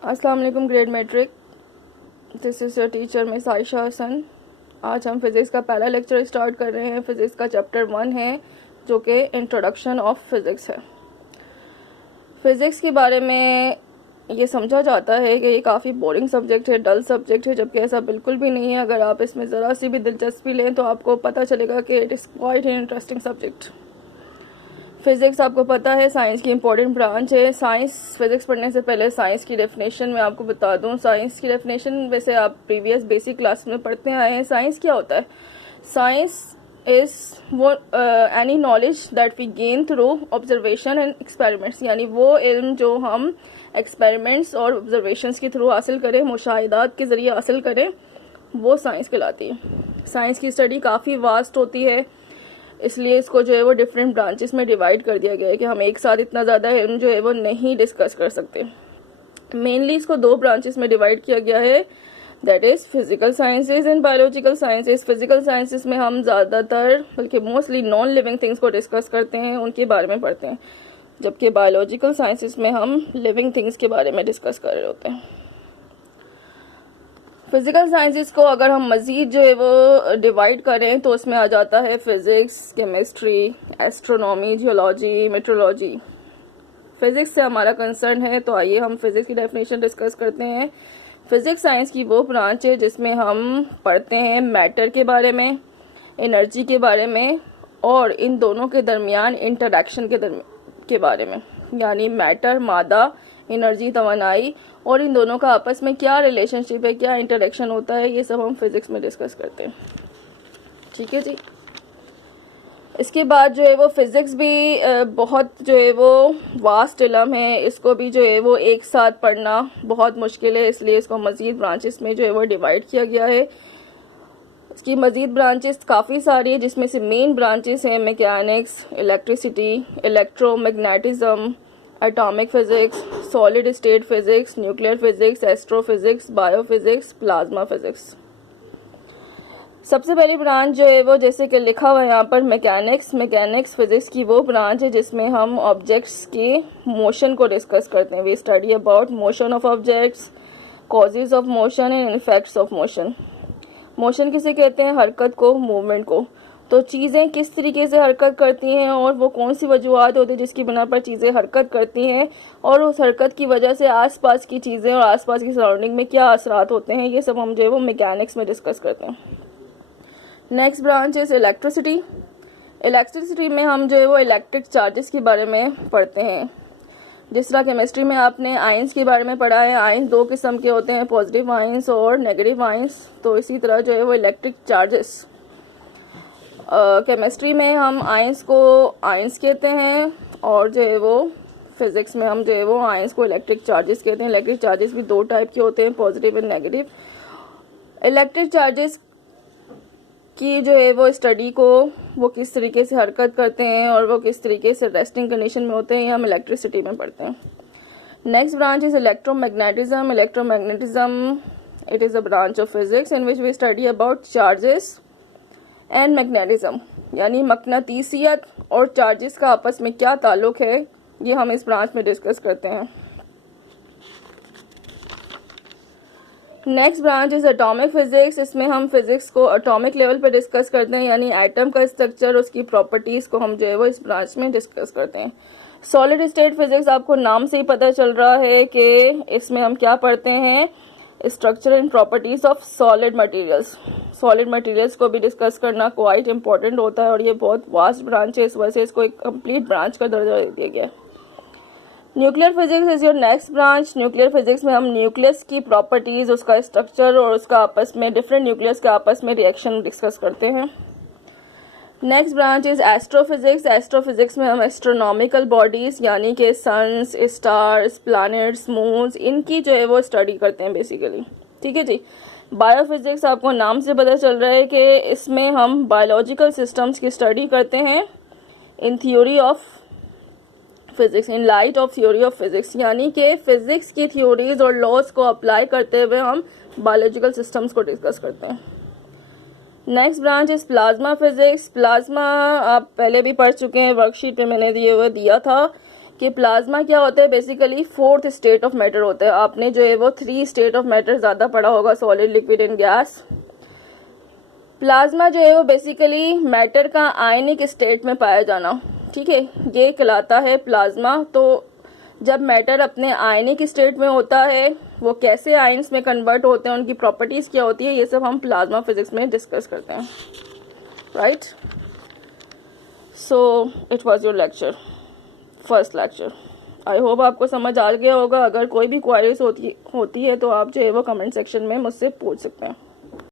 अस्सलाम वालेकुम grade matric, this is your teacher miss Ayesha Hasan. आज हम फिज़िक्स का पहला लेक्चर स्टार्ट कर रहे हैं। फिज़िक्स का चैप्टर 1 है जो कि इंट्रोडक्शन ऑफ फिज़िक्स है। फ़िज़िक्स के बारे में ये समझा जाता है कि ये काफ़ी बोरिंग सब्जेक्ट है, डल सब्जेक्ट है, जबकि ऐसा बिल्कुल भी नहीं है। अगर आप इसमें ज़रा सी भी दिलचस्पी लें तो आपको पता चलेगा कि it is quite an interesting subject. Physics आपको पता है साइंस की इम्पोर्टेंट ब्रांच है। फिज़िक्स पढ़ने से पहले साइंस की डेफिनेशन मैं आपको बता दूं। साइंस की डेफिनेशन वैसे आप प्रीवियस बेसिक क्लास में पढ़ते आए हैं। साइंस क्या होता है? साइंस इज़ वो any knowledge that we gain through observation and experiments, यानी वो इल्म जो हम एक्सपेरिमेंट्स और ऑब्जर्वेशंस के थ्रू हासिल करें, मुशाहिदात के ज़रिए हासिल करें, वो साइंस कहलाती है। साइंस की स्टडी काफ़ी वास्ट होती है, इसलिए इसको जो है वो डिफरेंट ब्रांचेस में डिवाइड कर दिया गया है कि हम एक साथ इतना ज़्यादा जो है वो नहीं डिस्कस कर सकते। मेनली इसको दो ब्रांचेस में डिवाइड किया गया है, that is physical sciences and biological sciences. Physical sciences में हम ज़्यादातर बल्कि मोस्टली नॉन लिविंग थिंग्स को डिस्कस करते हैं, उनके बारे में पढ़ते हैं, जबकि बायोलॉजिकल साइंसेज में हम लिविंग थिंग्स के बारे में डिस्कस कर रहे होते हैं। फिजिकल साइंसेस को अगर हम मज़ीद जो है वो डिवाइड करें तो उसमें आ जाता है physics, chemistry, astronomy, geology, metrology. Physics से हमारा कंसर्न है, तो आइए हम फिज़िक्स की डेफिनेशन डिस्कस करते हैं। फिज़िक्स साइंस की वो ब्रांच है जिसमें हम पढ़ते हैं मैटर के बारे में, एनर्जी के बारे में और इन दोनों के दरमियान इंटरेक्शन के बारे में, यानी मैटर मादा, एनर्जी तवानाई, और इन दोनों का आपस में क्या रिलेशनशिप है, क्या इंटरेक्शन होता है, ये सब हम फिज़िक्स में डिस्कस करते हैं। ठीक है जी। इसके बाद जो है वो फिज़िक्स भी बहुत जो है वो वास्ट इल्म है। इसको भी जो है वो एक साथ पढ़ना बहुत मुश्किल है, इसलिए इसको मज़ीद ब्रांचेस में जो है वो डिवाइड किया गया है। इसकी मज़ीद ब्रांचेस काफ़ी सारी है, जिसमें से मेन ब्रांचेस हैं mechanics, electricity, electromagnetism, atomic physics, solid state physics, nuclear physics, astrophysics, biophysics, plasma physics. सबसे पहली ब्रांच जो है वो जैसे कि लिखा हुआ है यहाँ पर मैकेनिक्स फिज़िक्स की वो ब्रांच है जिसमें हम ऑब्जेक्ट्स के मोशन को डिस्कस करते हैं। We study about motion of objects, causes of motion and effects of motion. Motion किसे कहते हैं? हरकत को, मूवमेंट को। तो चीज़ें किस तरीके से हरकत करती हैं और वो कौन सी वजूहत होती है जिसकी बिना पर चीज़ें हरकत करती हैं, और उस हरकत की वजह से आसपास की चीज़ें और आसपास की सराउंडिंग में क्या असरात होते हैं, ये सब हम जो है वो मैकेनिक्स में डिस्कस करते हैं। Next branch is electricity. Electricity में हम जो है वो इलेक्ट्रिक चार्जेस के बारे में पढ़ते हैं। जिस तरह केमिस्ट्री में आपने आयंस के बारे में पढ़ा है, आयंस दो किस्म के होते हैं, पॉजिटिव आयंस और नेगेटिव आयंस। तो इसी तरह जो है वो इलेक्ट्रिक चार्जेस, केमिस्ट्री में हम आयंस को आयंस कहते हैं, और जो है वो फिज़िक्स में हम जो है वो आयंस को इलेक्ट्रिक चार्जेस कहते हैं। इलेक्ट्रिक चार्जेस भी दो टाइप के होते हैं, positive and negative. Electric charges की जो है वो स्टडी को, वो किस तरीके से हरकत करते हैं और वो किस तरीके से रेस्टिंग कंडीशन में होते हैं, ये हम इलेक्ट्रिसिटी में पढ़ते हैं। Next branch is electromagnetism. Electromagnetism, it is a branch of physics in which we study about charges and magnetism, यानी मकनातीसियत और चार्जेस का आपस में क्या ताल्लुक है, ये हम इस ब्रांच में डिस्कस करते हैं। Next branch is atomic physics. इसमें हम फिजिक्स को एटॉमिक लेवल पे डिस्कस करते हैं, यानी एटम का स्ट्रक्चर, उसकी प्रॉपर्टीज को हम जो है वो इस ब्रांच में डिस्कस करते हैं। सॉलिड स्टेट फिजिक्स, आपको नाम से ही पता चल रहा है कि इसमें हम क्या पढ़ते हैं, structure and properties of solid materials. Solid materials को भी डिस्कस करना क्वाइट इंपॉर्टेंट होता है, और ये बहुत वास्ट ब्रांच है, इस वजह से इसको एक कंप्लीट ब्रांच का दर्जा दे दिया गया है। Nuclear physics is your next branch. Nuclear physics में हम न्यूक्लियस की प्रॉपर्टीज, उसका स्ट्रक्चर और उसका आपस में डिफरेंट न्यूक्लियस के आपस में रिएक्शन डिस्कस करते हैं। Next branch is astrophysics. Astrophysics में हम एस्ट्रोनॉमिकल बॉडीज, यानी कि सन्स, स्टार्स, प्लैनेट्स, मून्स, इनकी जो है वो स्टडी करते हैं बेसिकली। ठीक है जी। बायोफिजिक्स, आपको नाम से पता चल रहा है कि इसमें हम बायोलॉजिकल सिस्टम्स की स्टडी करते हैं in theory of physics, in light of theory of physics, यानी कि फिजिक्स की थ्योरीज और लॉज को अप्लाई करते हुए हम बायोलॉजिकल सिस्टम्स को डिस्कस करते हैं। Next branch is plasma physics. Plasma आप पहले भी पढ़ चुके हैं, वर्कशीट पे मैंने दिया था कि प्लाज्मा क्या होता है, basically fourth state of matter होता है। आपने जो है वो 3 स्टेट ऑफ मैटर ज़्यादा पढ़ा होगा, solid, liquid and gas. Plasma जो है वो बेसिकली मैटर का आयनिक स्टेट में पाया जाना, ठीक है, ये कहलाता है प्लाज्मा। तो जब मैटर अपने आयनिक स्टेट में होता है, वो कैसे आयंस में कन्वर्ट होते हैं, उनकी प्रॉपर्टीज क्या होती है, ये सब हम प्लाज्मा फिजिक्स में डिस्कस करते हैं, right. So it was your lecture, first lecture. I hope आपको समझ आ गया होगा। अगर कोई भी क्वारीज होती है तो आप जो है वो कमेंट सेक्शन में मुझसे पूछ सकते हैं।